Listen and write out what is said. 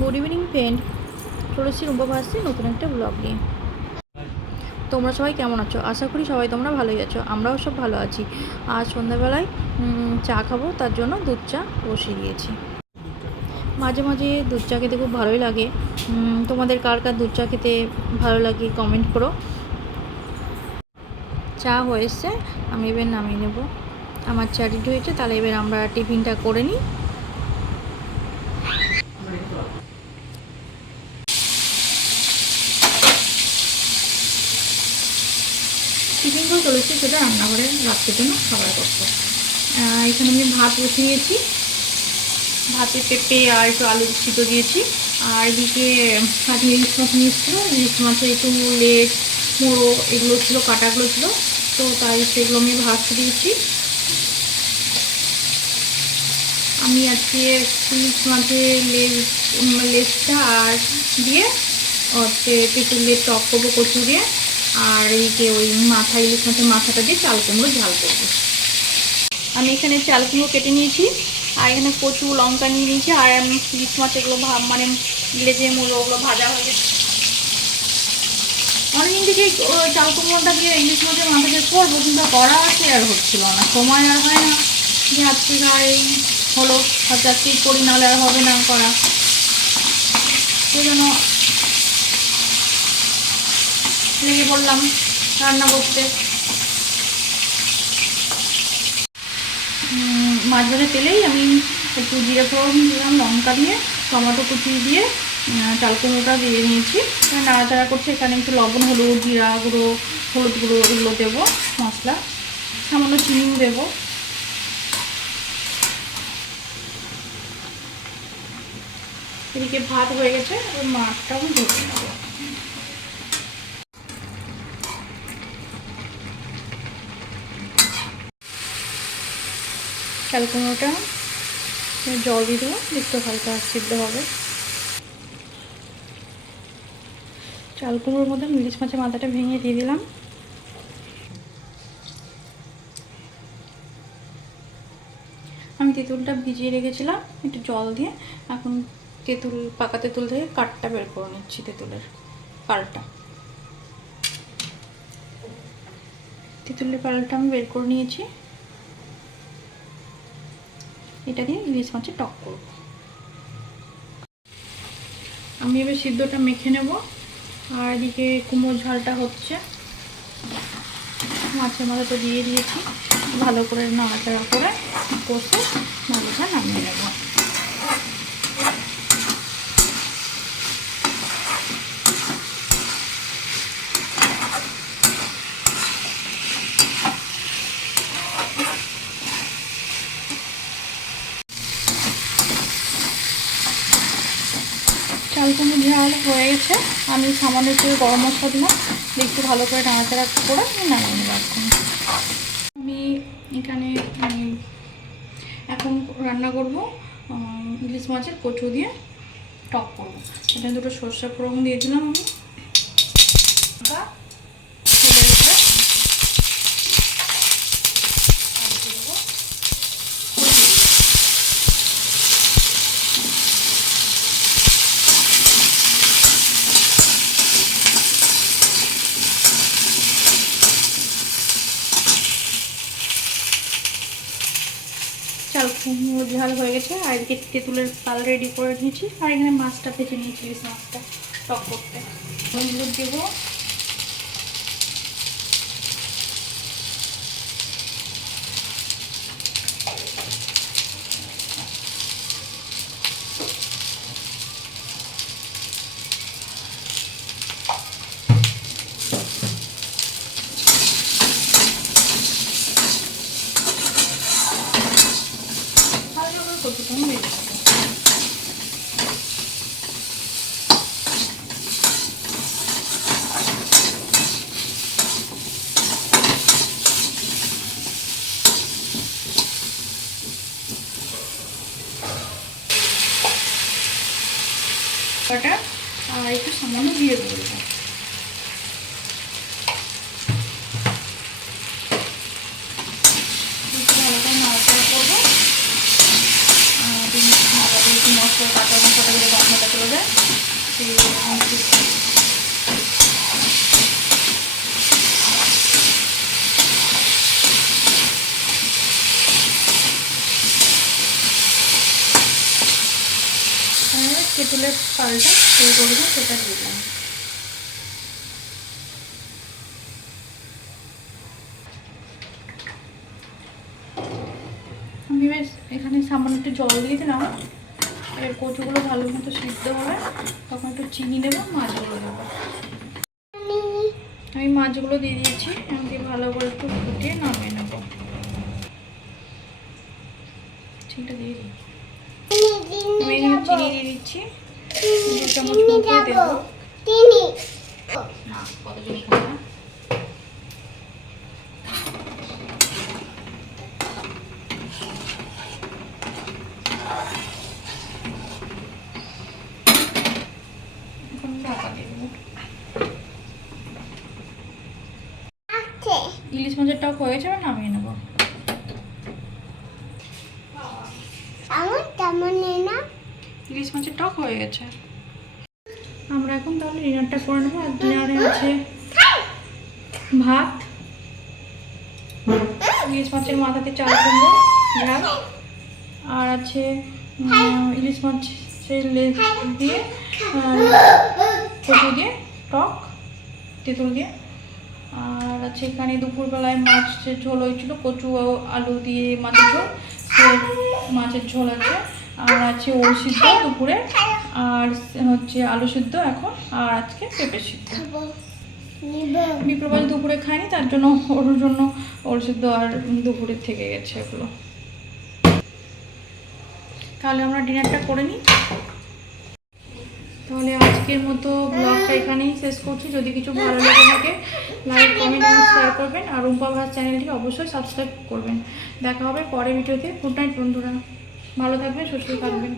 Good evening friend, চলেছি রুম্পা ভাসছি নতুন একটা ব্লগ নিয়ে। তোমরা সবাই কেমন আছো? আশা করি সবাই তোমরা ভালোই আছো, আমরাও সব ভালো আছি। আজ সন্ধ্যাবেলায় চা খাবো, তার জন্য দুধ চা বসিয়ে দিয়েছি। মাঝে মাঝে দুধ চা খেতে খুব ভালোই লাগে। তোমাদের কার কার দুধ চা খেতে ভালো লাগে কমেন্ট করো। চা হয়েছে, আমি এবার নামিয়ে নেব। আমার চা রেডি হয়েছে, তাহলে এবার আমরা টিফিনটা করে নিই। টিফিন করে চলেছি সেটা রান্নাঘরে রাত্রের জন্য খাবার করতে। এখানে আমি ভাত বসিয়ে দিয়েছি, ভাতে পেঁপে আর একটু আলু সিদ্ধ দিয়েছি। আর এদিকে কাটি ইলিশ মাছ নিয়েছিল, ইলিশ মাছের একটু লেজ মুড়ো এগুলো ছিল, কাটাগুলো ছিল, তো তাই সেগুলো আমি ভাজতে দিয়েছি। আমি আজকে ইলিশ মাছের লেজটা আর দিয়ে হচ্ছে তেঁতুলের টক করবো কচু দিয়ে, আর এইকে ওই মাথা ইলিশ মাছের মাথাটা দিয়ে চাল কুমড়ো ঝাল করবো। আমি এখানে চাল কুমড়ো কেটে নিয়েছি, আর এখানে কচু লঙ্কা নিয়ে নিয়েছি, আর ইলিশ মাছ এগুলো মানে লেজে মুড়ো ওগুলো ভাজা হয়ে গেছে। অনেকদিন থেকে চাল কুমড়োটা দিয়ে ইলিশ মাছের মাথা দিয়ে করবো, কিন্তু করা আছে আর হচ্ছিল না, সময় আর হয় না। যে আজকে আর এই হলো, হয়তো আজকেই করি, নাহলে আর হবে না করা। সেই জন্য লেগে পড়লাম রান্না করতে। মাছ ভাজা তেলেই আমি একটু জিরে ফোড়ন দিলাম, লঙ্কা দিয়ে টমেটো কুচি দিয়ে চাল কুমড়োটা দিয়ে নিয়েছি, নাড়াচাড়া করছি। এখানে একটু লবণ, হলুদ, জিরা গুঁড়ো, হলুদ গুঁড়ো এগুলো দেবো, মশলা সামান্য চিনিও দেবো। এদিকে ভাত হয়ে গেছে, ওই মাছটাও ধরে নেবো। চাল কুমড়োটা জল দিয়ে দেবো, একটু হালকা সিদ্ধ হবে। চাল কুমড়োর মধ্যে ইলিশ মাছের মাথাটা ভেঙে দিয়ে দিলাম। আমি তেঁতুলটা ভিজিয়ে রেখেছিলাম একটু জল দিয়ে, এখন পাকা তেঁতুল থেকে কাঠটা বের করে নিচ্ছি, তেঁতুলের তেঁতুলের পালটা আমি বের করে নিয়েছি। এটা দিয়ে ইলিশ মাছের টক করব। আমি এবার সিদ্ধটা মেখে নেব, আর এদিকে কুমড়োর ঝালটা হচ্ছে। মাছের মাথাটা দিয়ে দিয়েছি, ভালো করে নাড়াচাড়া করে কষে মাছটা নামিয়ে নেব। চাল কুমড়ো ঝাল হয়ে গেছে, আমি সামান্য একটু গরম মশলা দিলাম, একটু ভালো করে নাড়াচাড়া করে নামিয়ে নেব। আমি এখানে এখন রান্না করব ইলিশ মাছের কচু দিয়ে টক করবো। এখানে দুটো সর্ষে ফোড়ন দিয়ে দিলাম আমি। চাল কুমড়ো ঝাল হয়ে গেছে, আর এদিকে তেঁতুলের পাল রেডি করে নিয়েছি, আর এখানে মাছটা ভেজে নিয়েছি ইলিশ মাছটা টক করতে। হলুদ দেবো, কচুটা আমি ভেজে নেবো। আর একটু সামান্য দিয়ে দেবো। মশলা কাটা মশলাটা তেঁতুলের পালটা করবো সেটা দিলাম। আমি বেশ এখানে সামান্য একটু জল দিয়ে দিলাম। এর কচুগুলো ভালো মতো সিদ্ধ হবে, তখন একটু চিনি দেবো, মাছগুলো দেবো। আমি মাছগুলো দিয়ে দিয়েছি, আমি ভালো করে একটু ফুটিয়ে নামিয়ে নেবো। চিনিটা দিয়ে দিই। আমি এখানে চিনি দিয়ে দিচ্ছি, 2 চামচ মতো দেবো। না কত জল খাবে না। ইলিশ মাছের টক হয়ে যাবে, নামিয়ে নেবো। ইলিশ মাছের টক হয়ে গেছে। আমরা এখন তাহলে ডিনারটা করে নেবো। আর ডিনারে আছে ভাত, ইলিশ মাছের মাথাতে চাল কুমড়ো ঝাল, আর আছে ইলিশ মাছের লেজ দিয়ে কচু দিয়ে টক, তেঁতুল দিয়ে। আর আছে এখানে দুপুরবেলায় মাছের ঝোল হয়েছিল, কচু আলু দিয়ে মাছের ঝোল, সে মাছের ঝোল আছে। আর আছে ওল সিদ্ধ দুপুরে, আর হচ্ছে আলু সিদ্ধ এখন, আর আজকে পেঁপে সিদ্ধ। বিপ্লব দুপুরে খায়নি, তার জন্য ওর জন্য ওল সিদ্ধ আর দুপুরের থেকে গেছে এগুলো। তাহলে আমরা ডিনারটা করে নিই। তাহলে আজকের মতো ব্লগটা এখানেই শেষ করছি। যদি কিছু ভালো লেগে থাকে লাইক, কমেন্ট এবং শেয়ার করবেন। আর রুম্পা ভাস চ্যানেলটিকে অবশ্যই সাবস্ক্রাইব করবেন। দেখা হবে পরের ভিডিওতে। গুড নাইট বন্ধুরা, ভালো থাকবেন, সুস্থ থাকবেন।